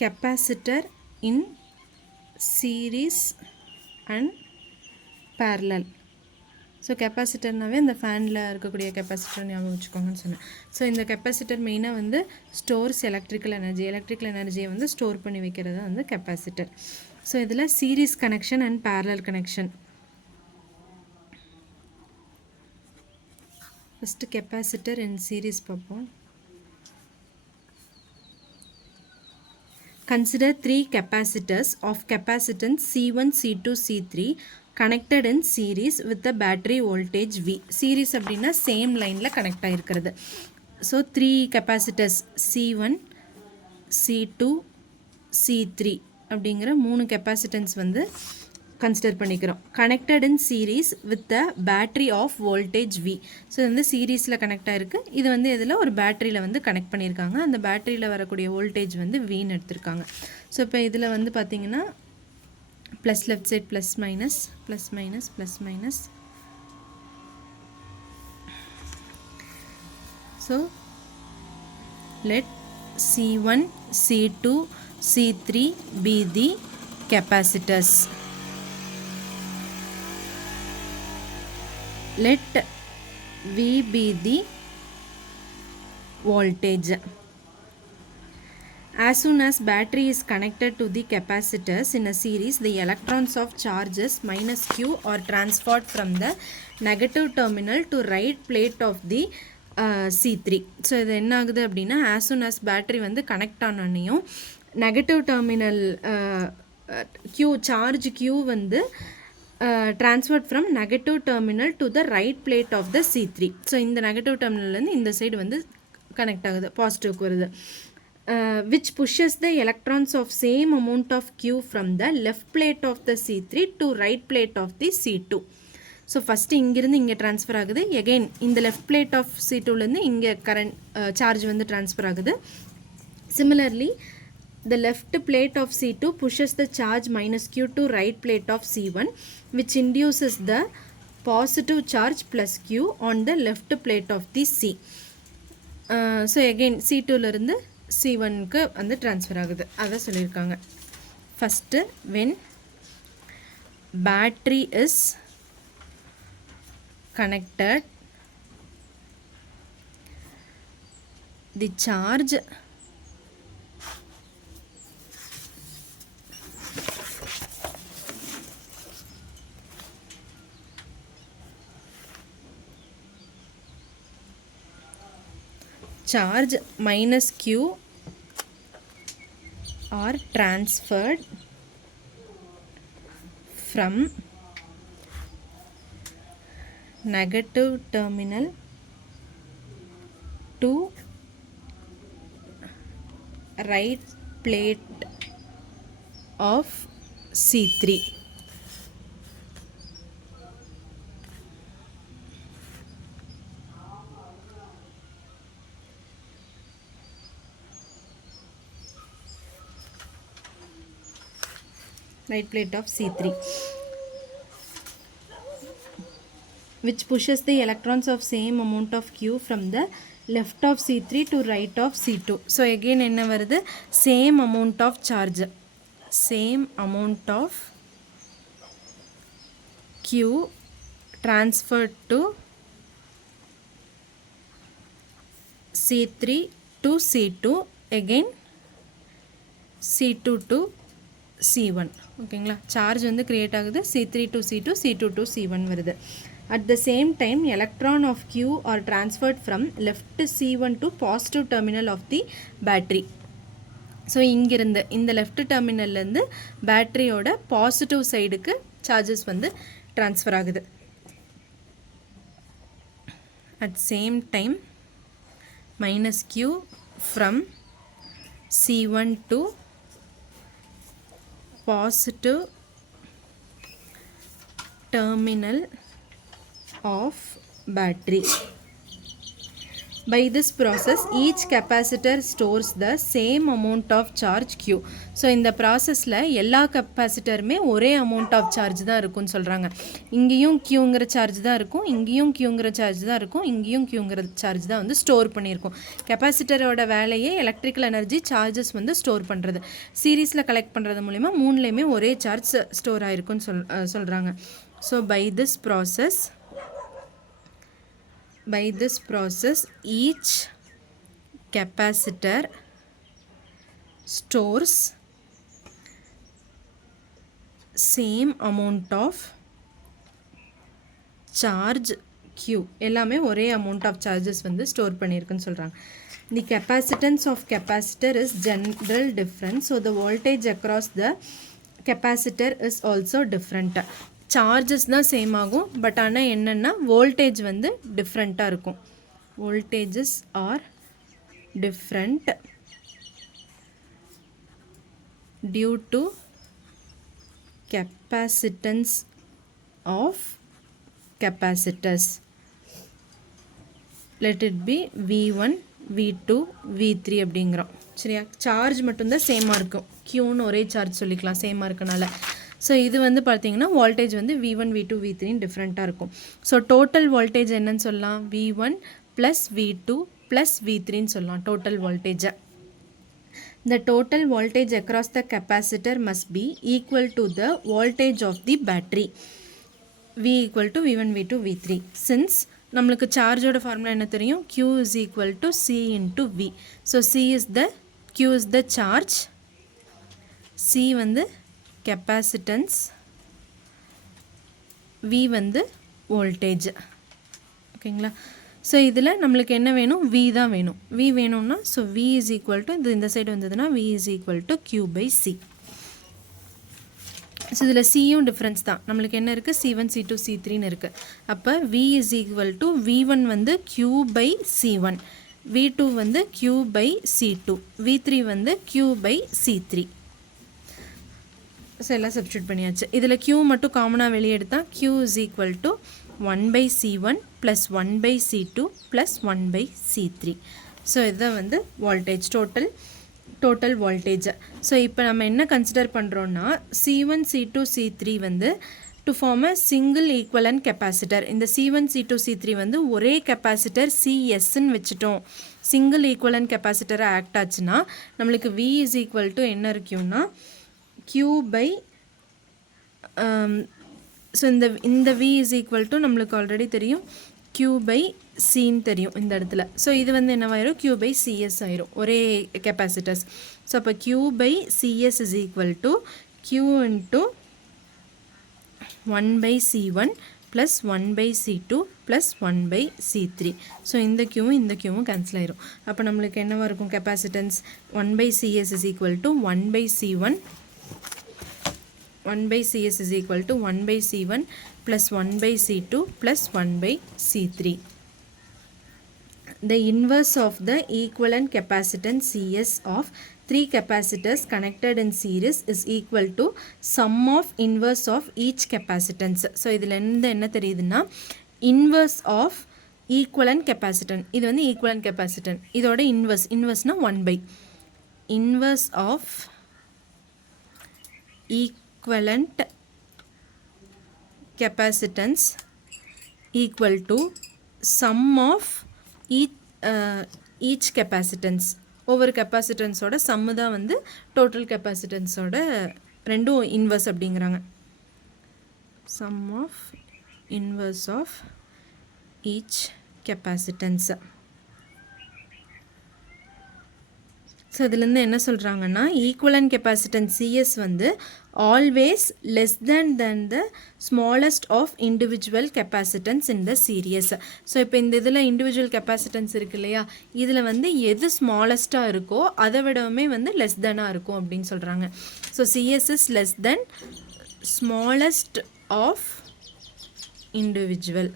capacitor in series and parallel. So கெப்பாசிட்டர்னாவே இந்த ஃபேனில் இருக்கக்கூடிய கெப்பாசிட்டர் ஞாபகம் வச்சுக்கோங்கன்னு சொன்னேன். ஸோ இந்த கெப்பாசிட்டர் மெயினாக வந்து ஸ்டோர்ஸ் எலக்ட்ரிக்கல் எனர்ஜியை வந்து ஸ்டோர் பண்ணி வைக்கிறது வந்து கெப்பாசிட்டர். ஸோ இதில் series connection and parallel connection. First capacitor in series பார்ப்போம். Consider 3 capacitors of capacitance C1, C2, C3 connected in series with the battery voltage V. Series அப்படின்னா சேம் லைனில் connect ஆகிருக்கிறது. So 3 capacitors C1, C2, C3 அப்படிங்கிற 3 capacitance வந்து consider பண்ணிக்கிறோம். Connected in series with the battery of voltage V. So இது வந்து சீரீஸில் connect ஆகிருக்கு. இது வந்து இதில் ஒரு பேட்டரியில் வந்து கனெக்ட் பண்ணியிருக்காங்க. அந்த பேட்டரியில் வரக்கூடிய வோல்டேஜ் வந்து Vன்னு எடுத்திருக்காங்க. ஸோ இப்போ இதில் வந்து பார்த்திங்கன்னா plus left side plus minus plus minus plus minus. So let C1, C2, C3 be the capacitors. Let V be the voltage. As soon as battery is connected to the capacitors in a series, the electrons of charges minus Q are transferred from the negative terminal to right plate of the C3. So இது என்ன ஆகுது அப்படின்னா, as soon as battery வந்து connect ஆனோன்னையும் negative terminal Q charge Q வந்து transferred from negative terminal to the right plate of the C3. So இந்த negative டெர்மினல்லேருந்து இந்த side வந்து கனெக்ட் ஆகுது, பாசிட்டிவ்க்கு வருது. which pushes the electrons of same amount of Q from the left plate of the C3 to right plate of the C2. So first இங்கிருந்து இங்கே transfer ஆகுது. Again இந்த left plate of C2லேருந்து இங்கே current charge வந்து transfer ஆகுது. Similarly the left plate of C2 pushes the charge minus Q to right plate of C1, which induces the positive charge plus Q on the left plate of the C. So again C2லேருந்து C1க்கு வந்து transfer ஆகுது. அதை சொல்லியிருக்காங்க. First when battery is connected, the charge minus Q are transferred from negative terminal to right plate of C3. right plate of C3, which pushes the electrons of same amount of Q from the left of C3 to right of C2. So again என்ன வருது, same amount of charge, same amount of Q transferred to C3 to C2, again C2 to C1. ஓகேங்களா, charge வந்து create ஆகுது. C3 to C2, C2 to C1 வருது. At the same time, electron of Q are transferred from left C1 to positive terminal of the battery. So இங்கிருந்து இந்த left டெர்மினல்லேருந்து பேட்டரியோட positive சைடுக்கு charges வந்து transfer ஆகுது. At same time minus Q from C1 to positive terminal of battery. By this process, each capacitor stores the same amount of charge Q. So இந்த ப்ராசஸில் எல்லா கெப்பாசிட்டருமே ஒரே amount of charge தான் இருக்கும்னு சொல்கிறாங்க. இங்கேயும் Qங்கிற சார்ஜ் தான் இருக்கும், இங்கேயும் Qங்கிற சார்ஜ் தான் இருக்கும், இங்கேயும் Qங்கிற சார்ஜ் தான் வந்து ஸ்டோர் பண்ணியிருக்கும். கெப்பாசிட்டரோட வேலையே எலக்ட்ரிக்கல் எனர்ஜி சார்ஜஸ் வந்து ஸ்டோர் பண்ணுறது. சீரீஸில் கலெக்ட் பண்ணுறது மூலிமா மூணுலேயுமே ஒரே சார்ஜ் ஸ்டோர் ஆகிருக்குன்னு சொல்கிறாங்க. So by this process each capacitor stores same amount of charge Q. எல்லாமே ஒரே amount of charges வந்து ஸ்டோர் பண்ணியிருக்குன்னு சொல்கிறாங்க. The capacitance of capacitor is general different, so the voltage across the capacitor is also different. Charges தான் same ஆகும், but ஆனால் என்னென்னா voltage வந்து டிஃப்ரெண்ட்டாக இருக்கும். Voltages are different due to capacitance of capacitors. Let it be V1 V2 V3 அப்படிங்கிறோம். சரியா, charge மட்டும்தான் சேமாக இருக்கும். Qன்னு ஒரே சார்ஜ் சொல்லிக்கலாம் சேமாக இருக்கனால. ஸோ இது வந்து பார்த்திங்கன்னா வோல்டேஜ் வந்து V1 V2 V3 டிஃப்ரெண்ட்டாக இருக்கும். ஸோ டோட்டல் வோல்டேஜ் என்னன்னு சொல்லலாம், V1 + V2 + V3ன்னு சொல்லலாம் டோட்டல் வோல்டேஜை. The total voltage across the capacitor must be equal to the voltage of the battery. V equal to V1 V2 V3. Since நம்மளுக்கு சார்ஜோட formula என்ன தெரியும், Q is equal to C into V. So Q is the charge, C வந்து capacitance, V வந்து voltage. ஓகேங்களா. So இதில் நம்மளுக்கு என்ன வேணும், V தான் வேணும். V வேணும்னா so V is equal to இது இந்த சைடு வந்ததுன்னா V is equal to Q/C. So இதில் Cயும் டிஃப்ரென்ஸ் தான். நம்மளுக்கு என்ன இருக்குது, C1 C2 C3ன்னு இருக்குது. அப்போ V is equal to V1 வந்து Q/C1, V2 வந்து Q/C2, V3 வந்து Q/C3. ஸோ எல்லாம் சப்ஸ்டியூட் பண்ணியாச்சு. இதில் Q மட்டும் காமனாக வெளியே எடுத்தால் Q is equal to 1/C1 + 1/C2 + 1/C3. So இதுதான் வந்து வோல்டேஜ், டோட்டல் வோல்டேஜ். ஸோ இப்போ நம்ம என்ன கன்சிடர் பண்ணுறோன்னா C1 C2 C3 வந்து to form a single equivalent capacitor. இந்த C1 C2 C3 வந்து ஒரே கெப்பாசிட்டர் CSன்னு வச்சுட்டோம். சிங்கிள் ஈக்குவலன்ட் கெப்பாசிட்டராக ஆக்ட் ஆச்சுன்னா நம்மளுக்கு V is equal to என்ன இருக்குன்னா Q/, ஸோ இந்த V is equal to நம்மளுக்கு ஆல்ரெடி தெரியும் Q/Cன்னு தெரியும் இந்த இடத்துல. ஸோ இது வந்து என்னவாயிரும், Q/CS ஆயிரும் ஒரே கெப்பாசிட்டர்ஸ். ஸோ அப்போ Q/CS is equal to Q into 1/C1 + 1/C2 + 1/C3. So இந்த Qவும் கேன்சல் ஆயிரும். அப்போ நம்மளுக்கு என்னவாக இருக்கும், capacitance 1/CS is equal to 1/C1, 1/CS is equal to 1/C1 + 1/C2 + 1/C3. The inverse of the equivalent capacitance CS of 3 capacitors connected in series is equal to sum of inverse of each capacitance. So இதில் என்ன தெரியுதுன்னா inverse of equivalent capacitance, இது வந்து equivalent capacitance, இதோட inverseனா 1/, inverse of equivalent capacitance equal to sum of each capacitance. ஒவ்வொரு கெப்பாசிட்டன்ஸோட சம்மு தான் வந்து total கெப்பாசிட்டன்ஸோட ரெண்டும் இன்வர்ஸ் அப்படிங்கிறாங்க. Sum of inverse of each capacitance. So இதுலேருந்து என்ன சொல்கிறாங்கன்னா ஈக்குவலன்ட் கெப்பாசிட்டன்ஸ் CS வந்து always less than the smallest of individual capacitance in the series. So இப்போ இந்த இதில் இண்டிவிஜுவல் கெப்பாசிட்டன்ஸ் இருக்கு இல்லையா, இதில் வந்து எது ஸ்மாலஸ்ட்டாக இருக்கோ அதை விடவுமே வந்து லெஸ் தேனாக இருக்கும் அப்படின்னு சொல்கிறாங்க. So CS is less than smallest of individual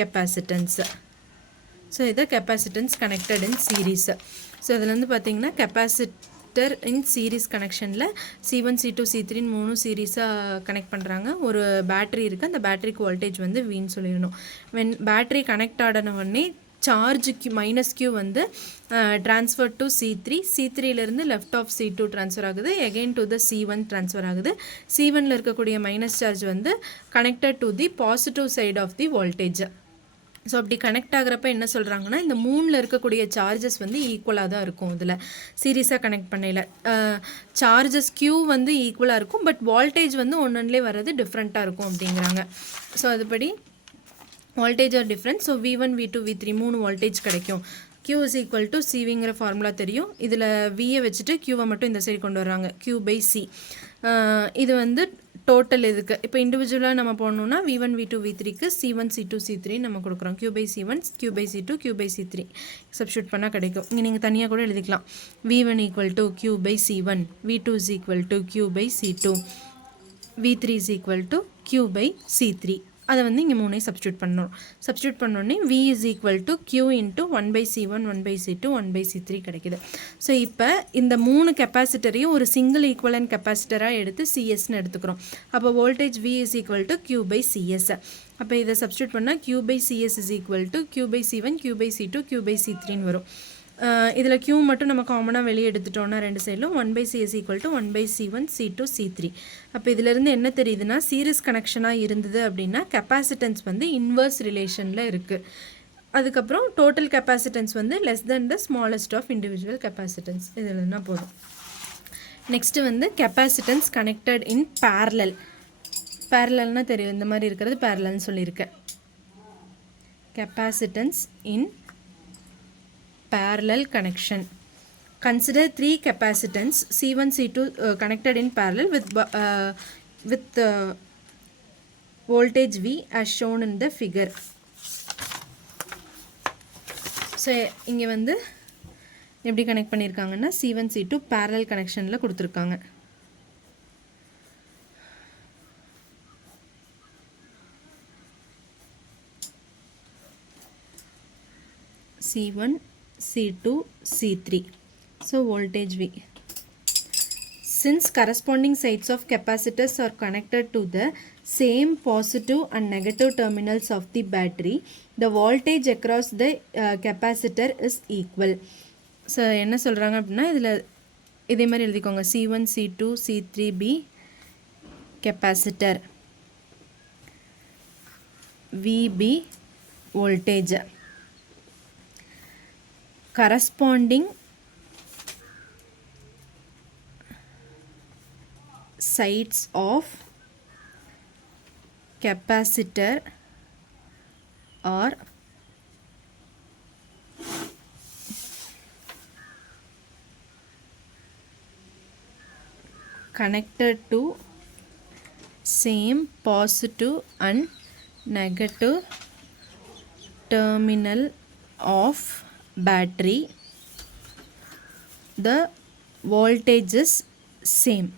capacitance. So இதை capacitance connected in series. So இதில் வந்து பார்த்திங்கன்னா கெப்பாசிட்டர் இன் சீரீஸ் கனெக்ஷனில் C1 C2 C3 3 சீரீஸாக கனெக்ட் பண்ணுறாங்க. ஒரு பேட்ரி இருக்குது, அந்த பேட்டரிக்கு வோல்டேஜ் வந்து வின்னு சொல்லிடணும். வென் பேட்ரி கனெக்ட் ஆன உடனே சார்ஜ் -Q வந்து ட்ரான்ஸ்ஃபர் டு C3, C3லேருந்து லெஃப்ட் ஆஃப் C2 ட்ரான்ஸ்ஃபர் ஆகுது, again to the C1 transfer ஆகுது. C1ல் இருக்கக்கூடிய மைனஸ் சார்ஜ் வந்து connected to the positive side of the voltage. So அப்படி கனெக்ட் ஆகிறப்ப என்ன சொல்கிறாங்கன்னா, இந்த 3ல் இருக்கக்கூடிய சார்ஜஸ் வந்து ஈக்குவலாக தான் இருக்கும். இதில் சீரீஸாக கனெக்ட் பண்ணையில் சார்ஜஸ் Q வந்து ஈக்குவலாக இருக்கும், பட் வோல்டேஜ் வந்து ஒன்றுலேயே வர்றது டிஃப்ரெண்ட்டாக இருக்கும் அப்படிங்கிறாங்க. ஸோ அதுபடி voltage are different. So V1 V2 V3 3 voltage கிடைக்கும். Q is equal to CVங்கிற ஃபார்முலா தெரியும். இதில் Vயை வச்சுட்டு Qவை மட்டும் இந்த சைடு கொண்டு வர்றாங்க, Q/C. இது வந்து டோட்டல் இதுக்கு. இப்போ இண்டிவிஜுவலாக நம்ம போடணுன்னா V1 V2 V3க்கு C1 C2 C3 நம்ம கொடுக்குறோம். Q/C1 Q/C2 Q/C3 சப்ஸ்டியூட் பண்ணால் கிடைக்கும். இங்கே நீங்கள் தனியாக கூட எழுதிக்கலாம். V1 equal to Q/C1, V2 is equal to Q/C2, V3 is equal to Q/C3. அதை வந்து இங்கே 3ஐயும் சப்ஸ்டியூட் பண்ணணும். சப்ஸ்டியூட் பண்ணோடனே V is equal to Q into 1/C1 1/C2 1/C3 கிடைக்குது. ஸோ இப்போ இந்த 3 கெப்பாசிட்டரையும் ஒரு சிங்கிள் ஈக்குவலன்ட் கெப்பாசிட்டராக எடுத்து சிஎஸ்ன்னு எடுத்துக்கிறோம். அப்போ voltage V is equal to Q/CS. அப்போ இதை சப்ஸ்டியூட் பண்ணால் Q/CS is equal to Q/C1 Q/C2 Q/C3ன்னு வரும். இதில் Q மட்டும் நம்ம காமனாக வெளியே எடுத்துட்டோம்னா ரெண்டு சைடிலும் 1/CS equal to 1/C1 C2 C3. அப்போ இதிலேருந்து என்ன தெரியுதுன்னா, சீரிஸ் கனெக்ஷனாக இருந்தது அப்படின்னா கெப்பாசிட்டன்ஸ் வந்து இன்வர்ஸ் ரிலேஷனில் இருக்குது. அதுக்கப்புறம் டோட்டல் கெப்பாசிட்டன்ஸ் வந்து less than the smallest of individual capacitance. இதில்னா போதும். நெக்ஸ்ட்டு வந்து கெப்பாசிட்டன்ஸ் கனெக்டட் இன் பேரலல். பேரலல்னால் தெரியும், இந்த மாதிரி இருக்கிறது பேரலல்னு சொல்லியிருக்கேன். Capacitance in parallel connection. Consider 3 capacitance C1 C2 connected in parallel with voltage V as shown in the figure. So இங்கே வந்து எப்படி கனெக்ட் பண்ணியிருக்காங்கன்னா C1 C2 parallel connectionல கொடுத்துருக்காங்க. C1 C2 C3. So voltage V. Since corresponding sides of capacitors are connected to the same positive and negative terminals of the battery, the voltage across the capacitor is equal. So என்ன சொல்கிறாங்க அப்படின்னா, இதில் இதே மாதிரி எழுதிக்கோங்க. C1 C2 C3B capacitor, VB voltage. Corresponding sides of capacitor are connected to same positive and negative terminal of battery. The voltage is same.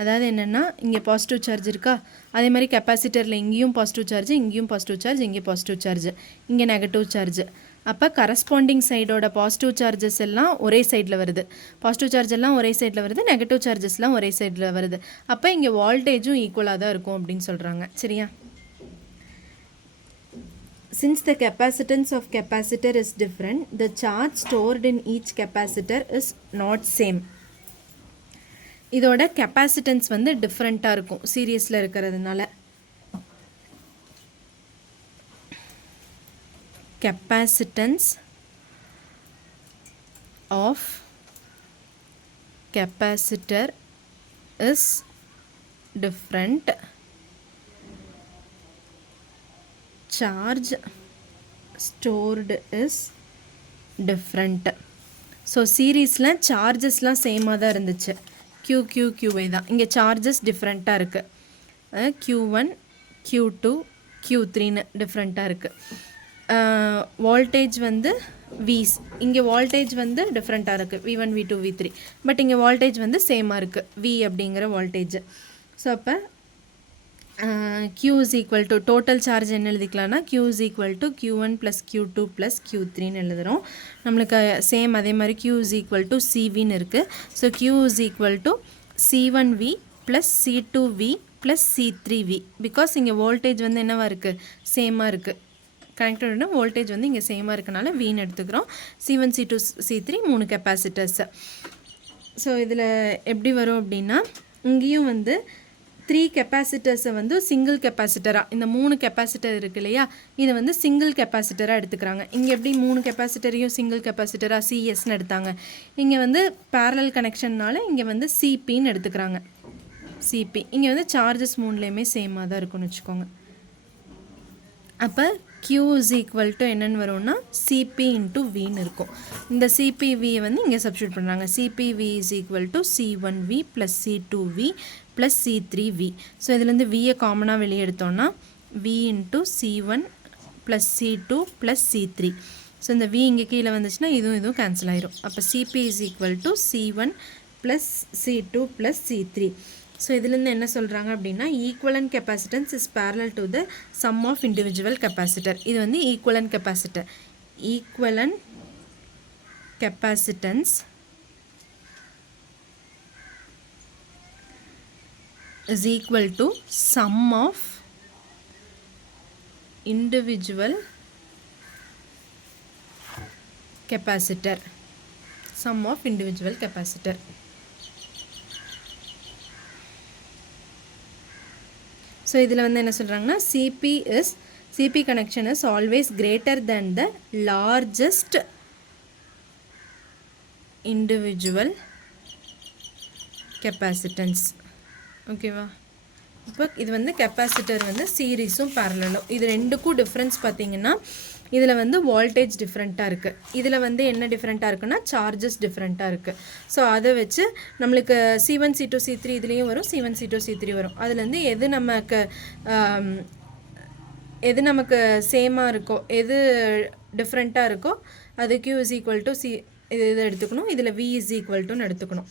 அதாவது என்னென்னா, இங்கே பாசிட்டிவ் சார்ஜ் இருக்கா, அதே மாதிரி கெப்பாசிட்டரில் இங்கேயும் பாசிட்டிவ் சார்ஜ், இங்கேயும் பாசிட்டிவ் சார்ஜ், இங்கே பாசிட்டிவ் சார்ஜ், இங்கே நெகட்டிவ் சார்ஜ். அப்போ கரஸ்பாண்டிங் சைடோட பாசிட்டிவ் சார்ஜஸ் எல்லாம் ஒரே சைடில் வருது, பாசிட்டிவ் சார்ஜ் எல்லாம் ஒரே சைடில் வருது, நெகட்டிவ் சார்ஜஸ்லாம் ஒரே சைடில் வருது. அப்போ இங்கே வோல்டேஜும் ஈக்குவலாக தான் இருக்கும் அப்படின்னு சொல்கிறாங்க. சரியா? Since the capacitance of capacitor is different, the charge stored in each capacitor is not same. இதோட capacitance வந்து டிஃப்ரெண்ட்டாக இருக்கும் சீரியஸில் இருக்கிறதுனால. Capacitance of capacitor is different. Charge stored is different. So சீரீஸில் சார்ஜஸ்லாம் சேமாக தான் இருந்துச்சு, QQQவை தான். இங்கே சார்ஜஸ் டிஃப்ரெண்ட்டாக இருக்குது, Q1 Q2 Q3ன்னு டிஃப்ரெண்ட்டாக இருக்குது. வோல்டேஜ் வந்து V's, இங்கே வோல்டேஜ் வந்து டிஃப்ரெண்ட்டாக இருக்குது, V1 V2 V3. பட் இங்கே வோல்டேஜ் வந்து சேமாக இருக்குது, V அப்படிங்கிற வோல்டேஜ். ஸோ அப்போ Q is equal to total charge என்ன எழுதிக்கலாம்னா Q is equal to Q1 plus Q2 plus Q3 எழுதுகிறோம். நம்மளுக்கு சேம் அதே மாதிரி Q is equal to CVன்னு இருக்குது. So Q is equal to C1V plus C2V plus C3V because இங்கே voltage வந்து என்னவா இருக்குது, சேமாக இருக்குது. கனெக்டட் வோல்டேஜ் வந்து இங்கே சேமாக இருக்கனால வீன்னு எடுத்துக்கிறோம். C1 C2 C3 3 capacitors. So இதில் எப்படி வரும் அப்படின்னா, இங்கேயும் வந்து 3 கெப்பாசிட்டர்ஸை வந்து சிங்கிள் கெப்பாசிட்டராக, இந்த 3 கெப்பாசிட்டர் இருக்குது இல்லையா, இதை வந்து சிங்கிள் கெப்பாசிட்டராக எடுத்துக்கிறாங்க. இங்கே எப்படி 3 கெப்பாசிட்டரையும் சிங்கிள் கெப்பாசிட்டராக சிஎஸ்ன்னு எடுத்தாங்க, இங்கே வந்து பேரலல் கனெக்ஷன்னால இங்கே வந்து சிபின்னு எடுத்துக்கிறாங்க. சிபி இங்கே வந்து சார்ஜஸ் 3லேயுமே சேமாக தான் இருக்குன்னு வச்சுக்கோங்க. அப்போ Q is equal to என்னென்னு வரும்னா CP into Vன்னு இருக்கும். இந்த CPVயை வந்து இங்கே சப்ஸ்டியூட் பண்ணுறாங்க. CPV is equal to C1V plus C2V plus C3V. So இதுலேருந்து Vயை காமனாக வெளியே எடுத்தோன்னா V into C1 plus C2 plus C3. So இந்த V இங்கே கீழே வந்துச்சுன்னா இதுவும் கேன்சல் ஆயிரும். அப்போ CP is equal to C1 plus C2 plus C3. So இதுலேருந்து என்ன சொல்கிறாங்க அப்படின்னா, equivalent capacitance is parallel to the sum of individual capacitor. இது வந்து equivalent capacitor. Equivalent capacitance is equal to sum of individual capacitor. Sum of individual capacitor. So இதில் வந்து என்ன சொல்கிறாங்கன்னா, CP connection is always greater than the largest individual capacitance. ஓகேவா? இப்போ இது வந்து கெப்பாசிட்டர் வந்து சீரீஸும் பேரலலும், இது ரெண்டுக்கும் டிஃப்ரென்ஸ் பார்த்தீங்கன்னா, இதில் வந்து வோல்டேஜ் டிஃப்ரெண்ட்டாக இருக்குது, இதில் வந்து என்ன டிஃப்ரெண்ட்டாக இருக்குன்னா சார்ஜஸ் டிஃப்ரெண்ட்டாக இருக்குது. ஸோ அதை வச்சு நம்மளுக்கு C1 C2 C3 இதுலேயும் வரும், C1 C2 C3 வரும். அதுலேருந்து எது நமக்கு சேமாக இருக்கோ, எது டிஃப்ரெண்ட்டாக இருக்கோ அது Q is equal to இது எடுத்துக்கணும். இதில் V is equal toன்னு எடுத்துக்கணும்.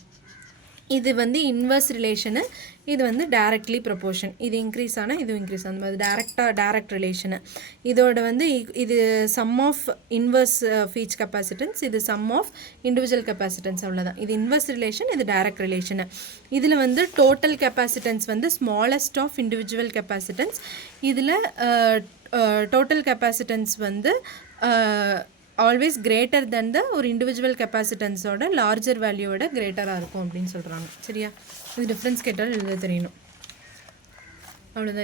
இது வந்து இன்வர்ஸ் ரிலேஷனு, இது வந்து டைரக்ட்லி ப்ரொபோர்ஷன். இது இன்க்ரீஸ் ஆனால் இது இன்க்ரீஸ், அந்த மாதிரி டைரக்ட் ரிலேஷனு. இதோட வந்து இது sum of inverse of each capacitance, இது சம் ஆஃப் இண்டிவிஜுவல் கெப்பாசிட்டன்ஸ், அவ்வளோதான். இது இன்வர்ஸ் ரிலேஷன், இது டைரக்ட் ரிலேஷனு. இதில் வந்து டோட்டல் கெப்பாசிட்டன்ஸ் வந்து ஸ்மாலஸ்ட் ஆஃப் இண்டிவிஜுவல் கெப்பாசிட்டன்ஸ். இதில் டோட்டல் கெப்பாசிட்டன்ஸ் வந்து ஆல்வேஸ் கிரேட்டர் தென் த ஒரு இண்டிவிஜுவல் கெப்பாசிட்டன்ஸோட லார்ஜர் வேல்யூவோட கிரேட்டராக இருக்கும் அப்படின்னு சொல்கிறாங்க. சரியா? இது டிஃப்ரென்ஸ் கேட்டால் எழுத தெரியணும். அவ்வளோதான்.